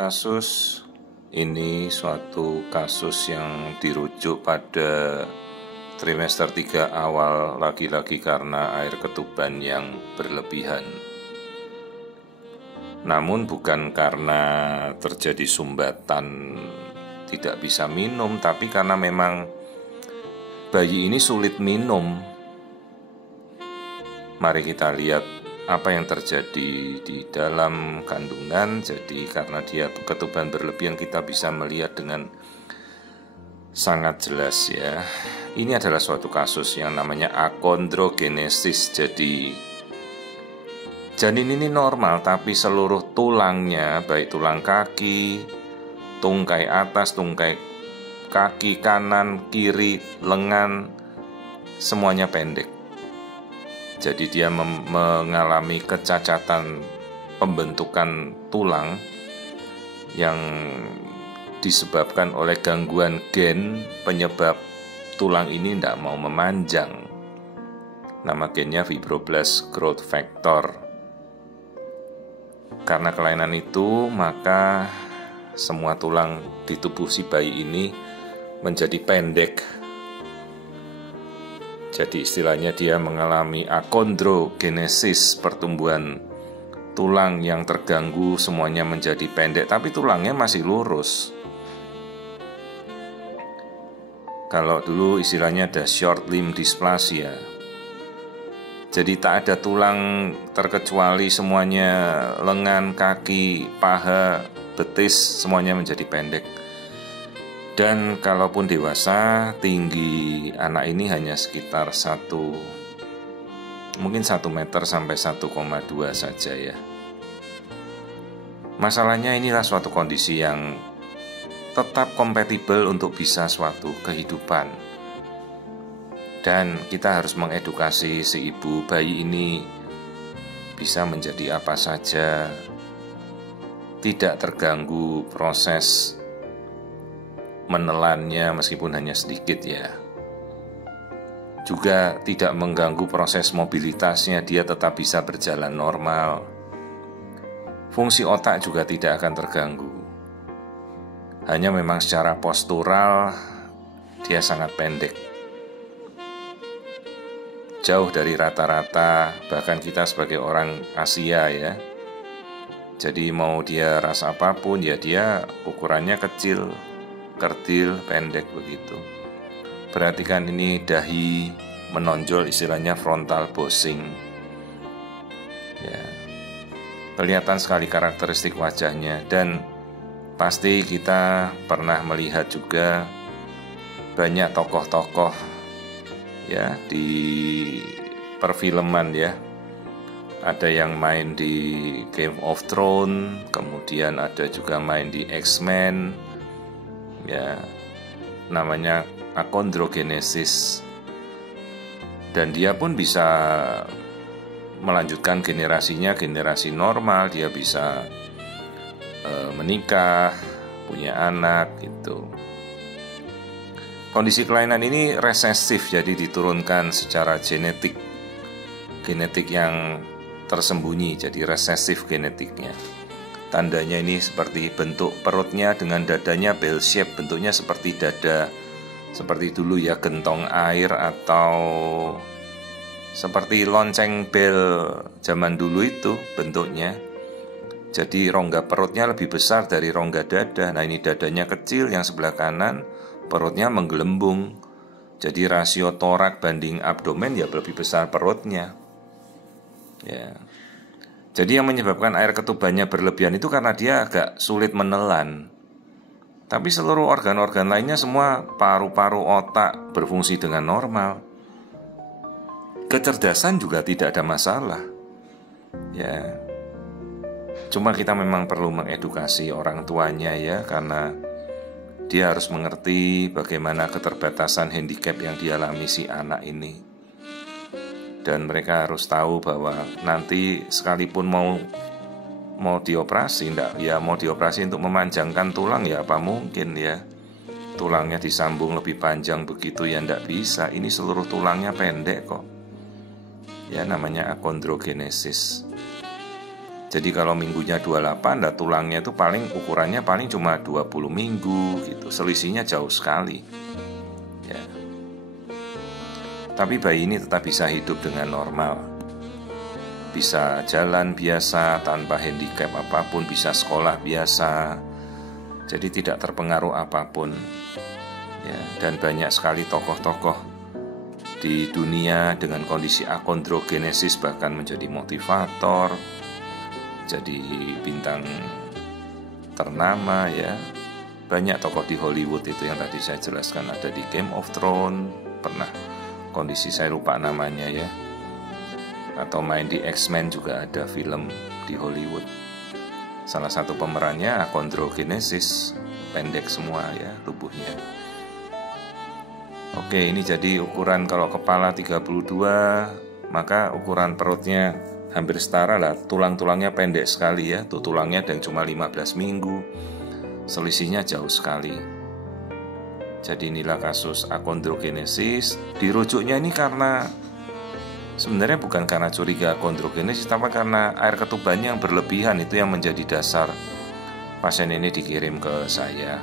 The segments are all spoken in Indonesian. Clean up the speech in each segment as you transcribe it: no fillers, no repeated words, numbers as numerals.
Kasus ini suatu kasus yang dirujuk pada trimester 3 awal lagi-lagi karena air ketuban yang berlebihan. Namun bukan karena terjadi sumbatan tidak bisa minum, tapi karena memang bayi ini sulit minum. Mari kita lihat apa yang terjadi di dalam kandungan. Jadi karena dia ketuban berlebihan, kita bisa melihat dengan sangat jelas ya. Ini adalah suatu kasus yang namanya akondrogenesis. Jadi janin ini normal, tapi seluruh tulangnya, baik tulang kaki, tungkai atas, tungkai kaki kanan, kiri, lengan, semuanya pendek. Jadi dia mengalami kecacatan pembentukan tulang yang disebabkan oleh gangguan gen penyebab tulang ini tidak mau memanjang. Nama gennya fibroblast growth factor. Karena kelainan itu, maka semua tulang di tubuh si bayi ini menjadi pendek. Jadi istilahnya dia mengalami akondrogenesis, pertumbuhan tulang yang terganggu semuanya menjadi pendek, tapi tulangnya masih lurus. Kalau dulu istilahnya ada short limb dysplasia. Jadi tak ada tulang terkecuali semuanya lengan, kaki, paha, betis, semuanya menjadi pendek. Dan kalaupun dewasa, tinggi anak ini hanya sekitar mungkin 1 meter sampai 1,2 saja ya. Masalahnya inilah suatu kondisi yang tetap kompatibel untuk bisa suatu kehidupan. Dan kita harus mengedukasi si ibu bayi ini bisa menjadi apa saja, tidak terganggu proses menelannya meskipun hanya sedikit ya. Juga tidak mengganggu proses mobilitasnya, dia tetap bisa berjalan normal. Fungsi otak juga tidak akan terganggu. Hanya memang secara postural dia sangat pendek, jauh dari rata-rata, bahkan kita sebagai orang Asia ya. Jadi mau dia rasa apapun ya, dia ukurannya kecil, kerdil, pendek begitu. Perhatikan ini dahi menonjol, istilahnya frontal bossing ya. Kelihatan sekali karakteristik wajahnya. Dan pasti kita pernah melihat juga banyak tokoh-tokoh ya di perfilman ya. Ada yang main di Game of Thrones, kemudian ada juga main di X-Men ya, namanya akondrogenesis. Dan dia pun bisa melanjutkan generasinya, generasi normal. Dia bisa menikah, punya anak gitu. Kondisi kelainan ini resesif, jadi diturunkan secara genetik yang tersembunyi, jadi resesif genetiknya. Tandanya ini seperti bentuk perutnya dengan dadanya bell shape, bentuknya seperti dada, seperti dulu ya gentong air atau seperti lonceng bel zaman dulu itu bentuknya. Jadi rongga perutnya lebih besar dari rongga dada. Nah ini dadanya kecil, yang sebelah kanan perutnya menggelembung. Jadi rasio torak banding abdomen ya lebih besar perutnya ya. Jadi yang menyebabkan air ketubannya berlebihan itu karena dia agak sulit menelan. Tapi seluruh organ-organ lainnya, semua paru-paru, otak berfungsi dengan normal. Kecerdasan juga tidak ada masalah ya. Cuma kita memang perlu mengedukasi orang tuanya ya, karena dia harus mengerti bagaimana keterbatasan handicap yang dialami si anak ini. Dan mereka harus tahu bahwa nanti sekalipun mau dioperasi, mau dioperasi untuk memanjangkan tulang ya apa mungkin ya. Tulangnya disambung lebih panjang begitu ya ndak bisa. Ini seluruh tulangnya pendek kok. Ya namanya akondrogenesis. Jadi kalau minggunya 28, nah tulangnya itu ukurannya paling cuma 20 minggu gitu. Selisihnya jauh sekali. Ya. Tapi bayi ini tetap bisa hidup dengan normal. Bisa jalan biasa tanpa handicap apapun, bisa sekolah biasa. Jadi tidak terpengaruh apapun. Ya, dan banyak sekali tokoh-tokoh di dunia dengan kondisi akondrogenesis bahkan menjadi motivator, jadi bintang ternama ya. Banyak tokoh di Hollywood itu yang tadi saya jelaskan, ada di Game of Thrones, pernah kondisi saya lupa namanya ya. Atau main di X-Men juga ada film di Hollywood. Salah satu pemerannya akondrogenesis, pendek semua ya tubuhnya. Oke, ini jadi ukuran kalau kepala 32, maka ukuran perutnya hampir setara lah. Tulang-tulangnya pendek sekali ya. Tuh tulangnya ada yang cuma 15 minggu. Selisihnya jauh sekali. Jadi inilah kasus akondrogenesis. Dirujuknya ini karena sebenarnya bukan karena curiga akondrogenesis, tapi karena air ketubannya yang berlebihan. Itu yang menjadi dasar pasien ini dikirim ke saya.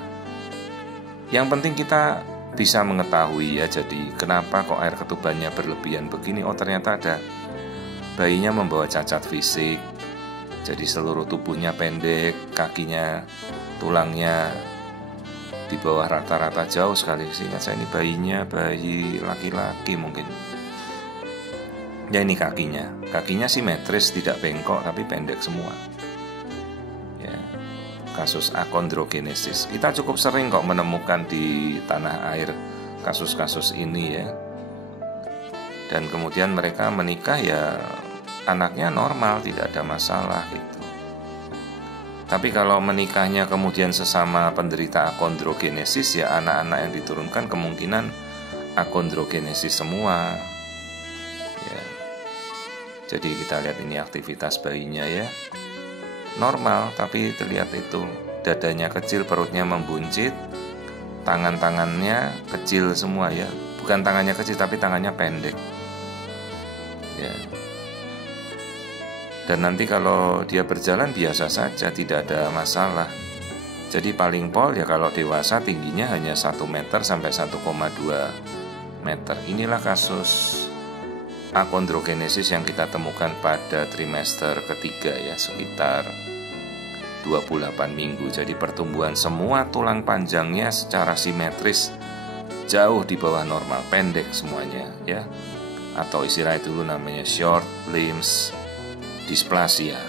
Yang penting kita bisa mengetahui ya, jadi kenapa kok air ketubannya berlebihan begini. Oh ternyata ada bayinya membawa cacat fisik. Jadi seluruh tubuhnya pendek, kakinya, tulangnya di bawah rata-rata jauh sekali. Seingat saya ini bayi laki-laki mungkin. Ya ini kakinya simetris, tidak bengkok tapi pendek semua. Ya, kasus akondrogenesis. Kita cukup sering kok menemukan di tanah air kasus-kasus ini ya. Dan kemudian mereka menikah ya anaknya normal, tidak ada masalah gitu. Tapi kalau menikahnya kemudian sesama penderita akondrogenesis ya anak-anak yang diturunkan kemungkinan akondrogenesis semua. Ya. Jadi kita lihat ini aktivitas bayinya ya. Normal, tapi terlihat itu dadanya kecil, perutnya membuncit, tangan-tangannya kecil semua ya. Bukan tangannya kecil tapi tangannya pendek. Ya. Dan nanti kalau dia berjalan biasa saja, tidak ada masalah. Jadi paling pol ya kalau dewasa tingginya hanya 1 meter sampai 1,2 meter. Inilah kasus akondrogenesis yang kita temukan pada trimester ketiga ya, sekitar 28 minggu. Jadi pertumbuhan semua tulang panjangnya secara simetris jauh di bawah normal, pendek semuanya ya. Atau istilah itu dulu namanya short limbs dysplasia.